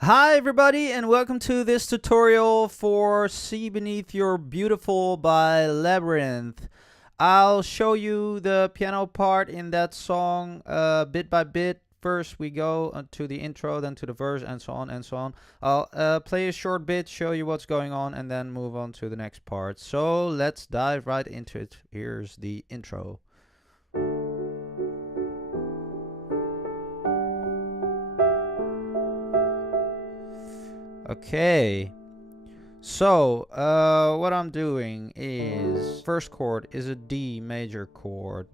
Hi everybody and welcome to this tutorial for See Beneath Your Beautiful by Labrinth. I'll show you the piano part in that song bit by bit. First we go to the intro, then to the verse, and so on and so on. I'll play a short bit, show you what's going on, and then move on to the next part. So let's dive right into it. Here's the intro. Okay. So, what I'm doing is, first chord is a D major chord.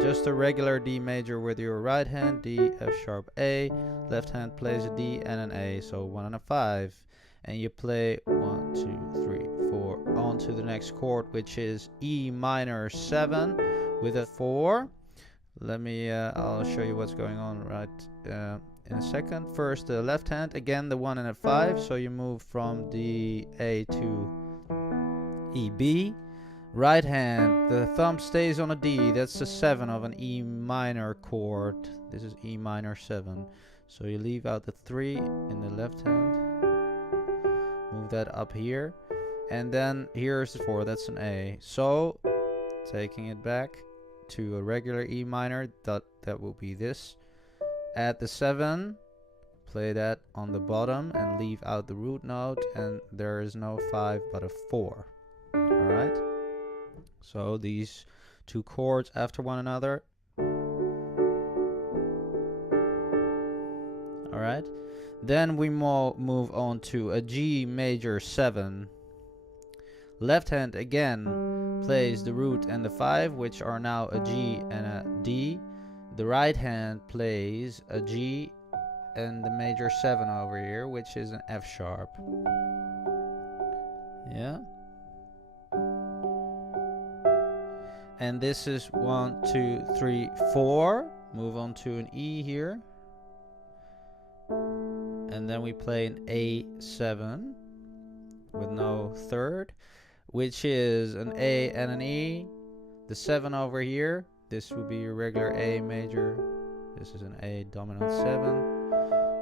Just a regular D major with your right hand, D, F sharp, A. Left hand plays a D and an A, so 1 and a 5. And you play 1, 2, 3, 4 on to the next chord, which is E minor 7 with a 4. I'll show you what's going on right in a second. First, the left hand, again the 1 and a 5, so you move from the A to E, B. Right hand, the thumb stays on a D, that's the 7 of an E minor chord. This is E minor 7. So you leave out the 3 in the left hand, move that up here, and then here's the 4, that's an A. So, taking it back to a regular E minor, that will be this. Add the 7, play that on the bottom and leave out the root note, and there is no 5 but a 4. Alright? So these two chords after one another. Alright? Then we move on to a G major 7. Left hand again plays the root and the 5, which are now a G and a D. The right hand plays a G and the major 7 over here, which is an F sharp. Yeah. And this is 1, 2, 3, 4. Move on to an E here. And then we play an A7 with no third, which is an A and an E. The 7 over here, this would be your regular A major. This is an A dominant 7.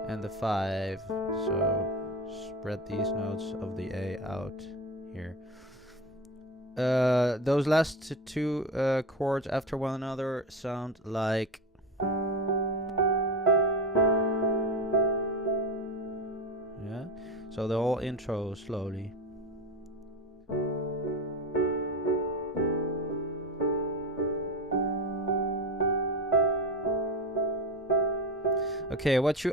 And the 5. So spread these notes of the A out here. Those last two chords after one another sound like. Yeah. So the whole intro slowly. Okay, what you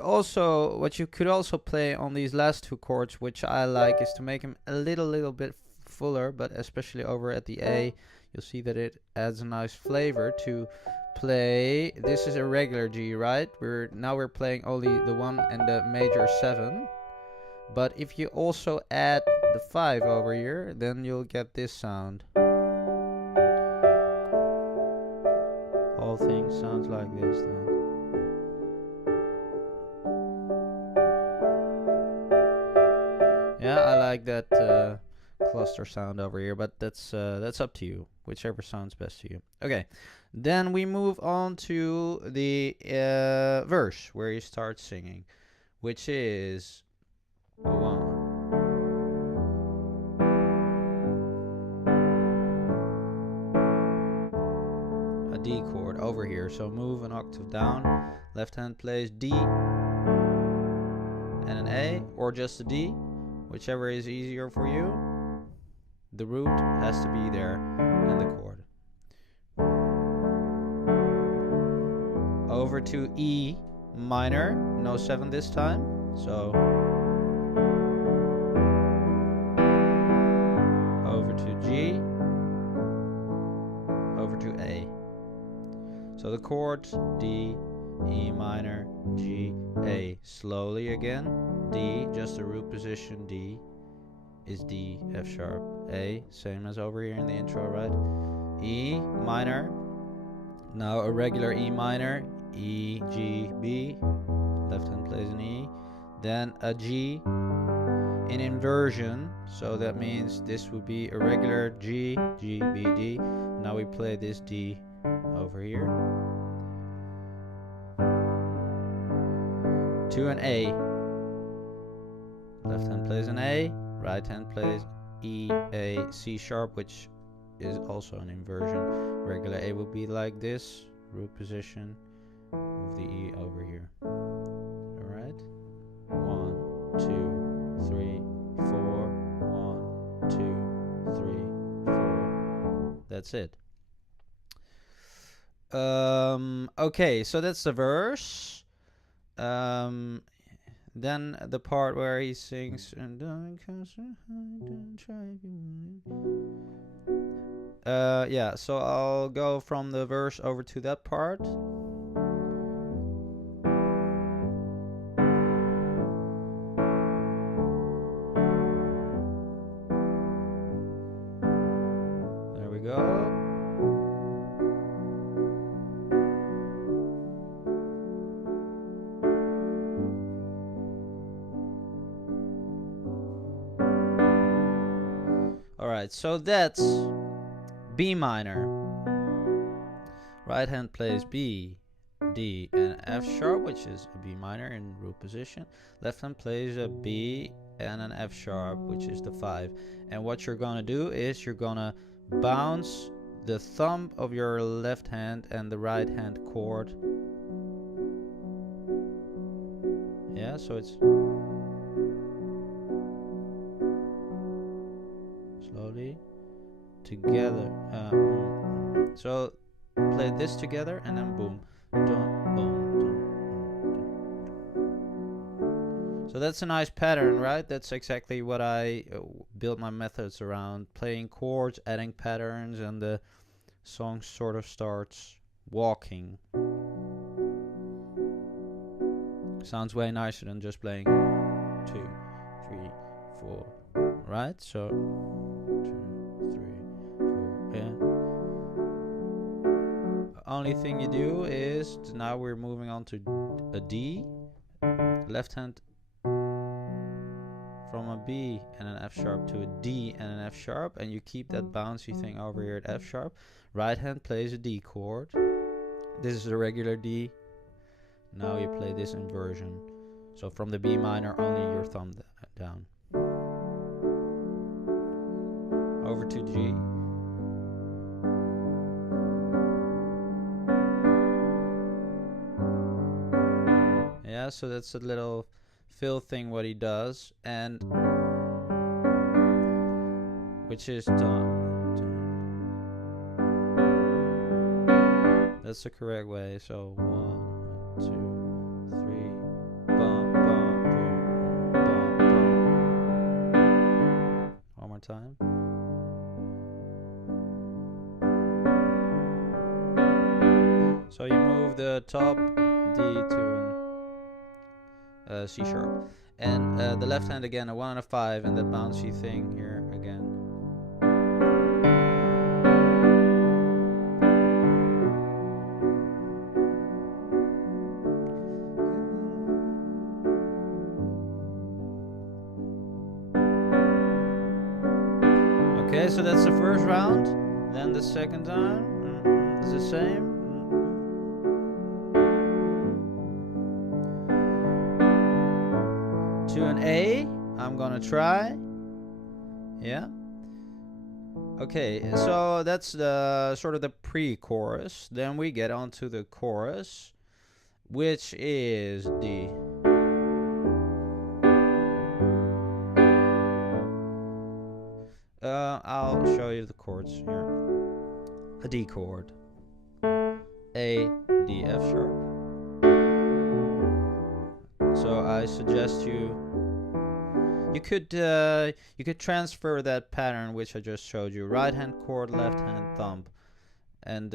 could also play on these last two chords, which I like, is to make them a little bit fuller, but especially over at the A, you'll see that it adds a nice flavor to play. This is a regular G, right? We're playing only the 1 and the major 7. But if you also add the 5 over here, then you'll get this sound. Whole thing sounds like this then. Yeah, I like that cluster sound over here, but that's up to you, whichever sounds best to you. Okay, then we move on to the verse where you start singing, which is a 1. A D chord over here, so move an octave down. Left hand plays D and an A, or just a D, whichever is easier for you. The root has to be there and the chord. Over to E minor, no 7 this time, so over to G, over to A. So the chords D, E minor, G, A. Slowly again. D, just a root position, D is D, F sharp, A, same as over here in the intro, right? E minor, now a regular E minor, E, G, B, left hand plays an E, then a G in inversion, so that means this would be a regular G, G, B, D. Now we play this D over here to an A, Left hand plays an A, right hand plays E, A, C sharp, which is also an inversion. Regular A would be like this, root position, move the E over here. Alright? 1, 2, 3, 4, 1, 2, 3, 4. That's it. Okay, so that's the verse. Then the part where he sings and yeah, so I'll go from the verse over to that part. There we go. Alright, so that's B minor. Right hand plays B, D, and F sharp, which is a B minor in root position. Left hand plays a B and an F sharp, which is the 5. And what you're gonna do is you're gonna bounce the thumb of your left hand and the right hand chord. Yeah, so it's slowly together. So play this together and then boom, dun, boom, dun, dun. So that's a nice pattern, right? That's exactly what I built my methods around, playing chords, adding patterns, and the song sort of starts walking. Sounds way nicer than just playing 2, 3, 4, right? So 2, 3, 4, yeah. Only thing you do is now we're moving on to a D, left hand from a B and an F sharp to a D and an F sharp, and you keep that bouncy thing over here at F sharp. Right hand plays a D chord. This is a regular D. Now you play this inversion. So from the B minor, only your thumb down. Over to G. Yeah, so that's a little fill thing what he does, and which is done. That's the correct way. So 1, 2, 3, bum, bum, boom, bum, bum. One more time. So you move the top D to an C sharp, and the left hand again a 1 and a 5, and that bouncy thing here again. Okay, so that's the first round. Then the second time is the same. To an A, I'm gonna try. Yeah. Okay, so that's the sort of the pre-chorus. Then we get on to the chorus, which is D. I'll show you the chords here. A D chord, A, D, F sharp. So I suggest you could transfer that pattern which I just showed you. Right hand chord, left hand thumb, and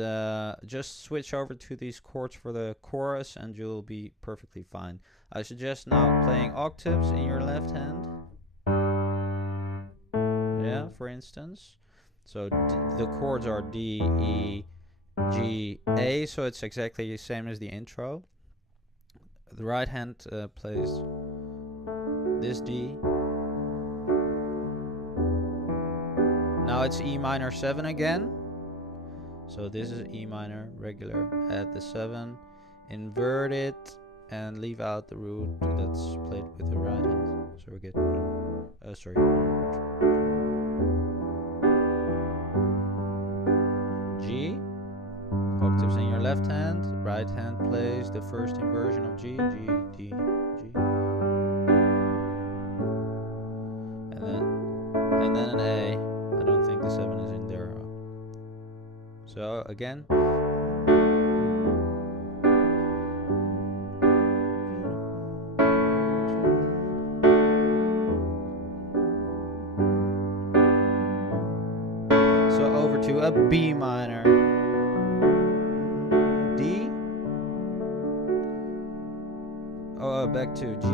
just switch over to these chords for the chorus, and you'll be perfectly fine. I suggest now playing octaves in your left hand. Yeah, for instance. So the chords are D, E, G, A, so it's exactly the same as the intro. The right hand plays this D. Now it's E minor 7 again. So this is E minor regular. Add the 7, invert it, and leave out the root that's played with the right hand. So we get sorry. G. Octaves in your left hand. Right hand plays the first inversion of G. G, D, G. And then an A. I don't think the 7 is in there. So again. So over to a B minor. D. Oh, back to G.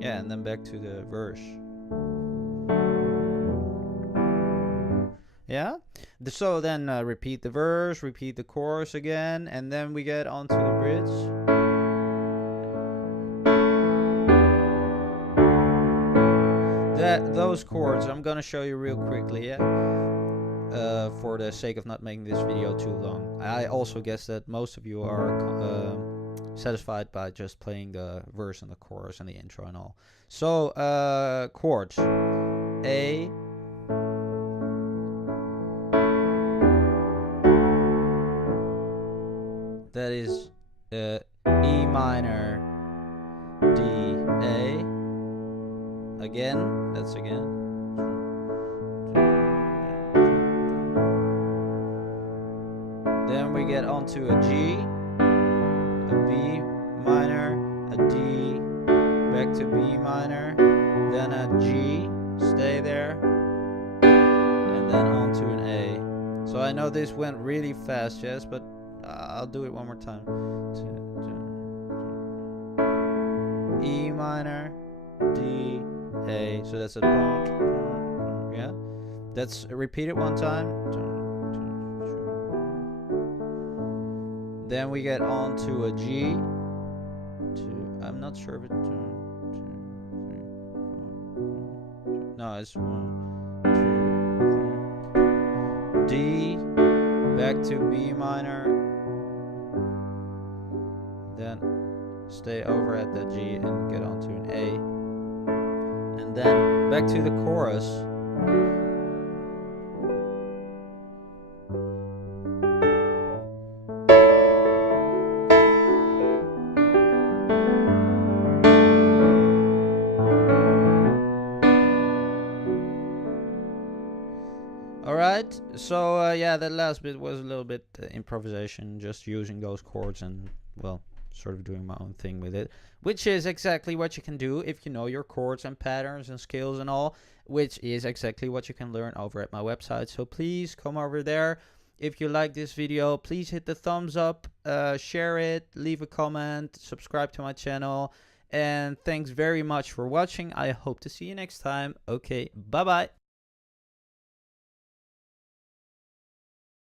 Yeah, and then back to the verse. Yeah? So then repeat the verse, repeat the chorus again, and then we get onto the bridge. Those chords, I'm gonna show you real quickly, yeah? For the sake of not making this video too long. I also guess that most of you are satisfied by just playing the verse and the chorus and the intro and all. So chords. A, that is E minor, D, A. Again, that's again. Then we get onto a G, a B minor, a D, back to B minor, then a G, stay there, and then onto an A. So I know this went really fast, yes, but I'll do it one more time. E minor, D, A. So that's a yeah. Let's repeat it one time. Then we get on to a G. I'm not sure if it. No, it's 1, 2, 3. D, back to B minor. Then stay over at the G and get onto an A. And then back to the chorus. Alright, so yeah, that last bit was a little bit improvisation, just using those chords and, well, sort of doing my own thing with it, which is exactly what you can do if you know your chords and patterns and scales and all, which is exactly what you can learn over at my website. So please come over there. If you like this video, please hit the thumbs up, share it, leave a comment, subscribe to my channel, and thanks very much for watching. I hope to see you next time. Okay, bye bye.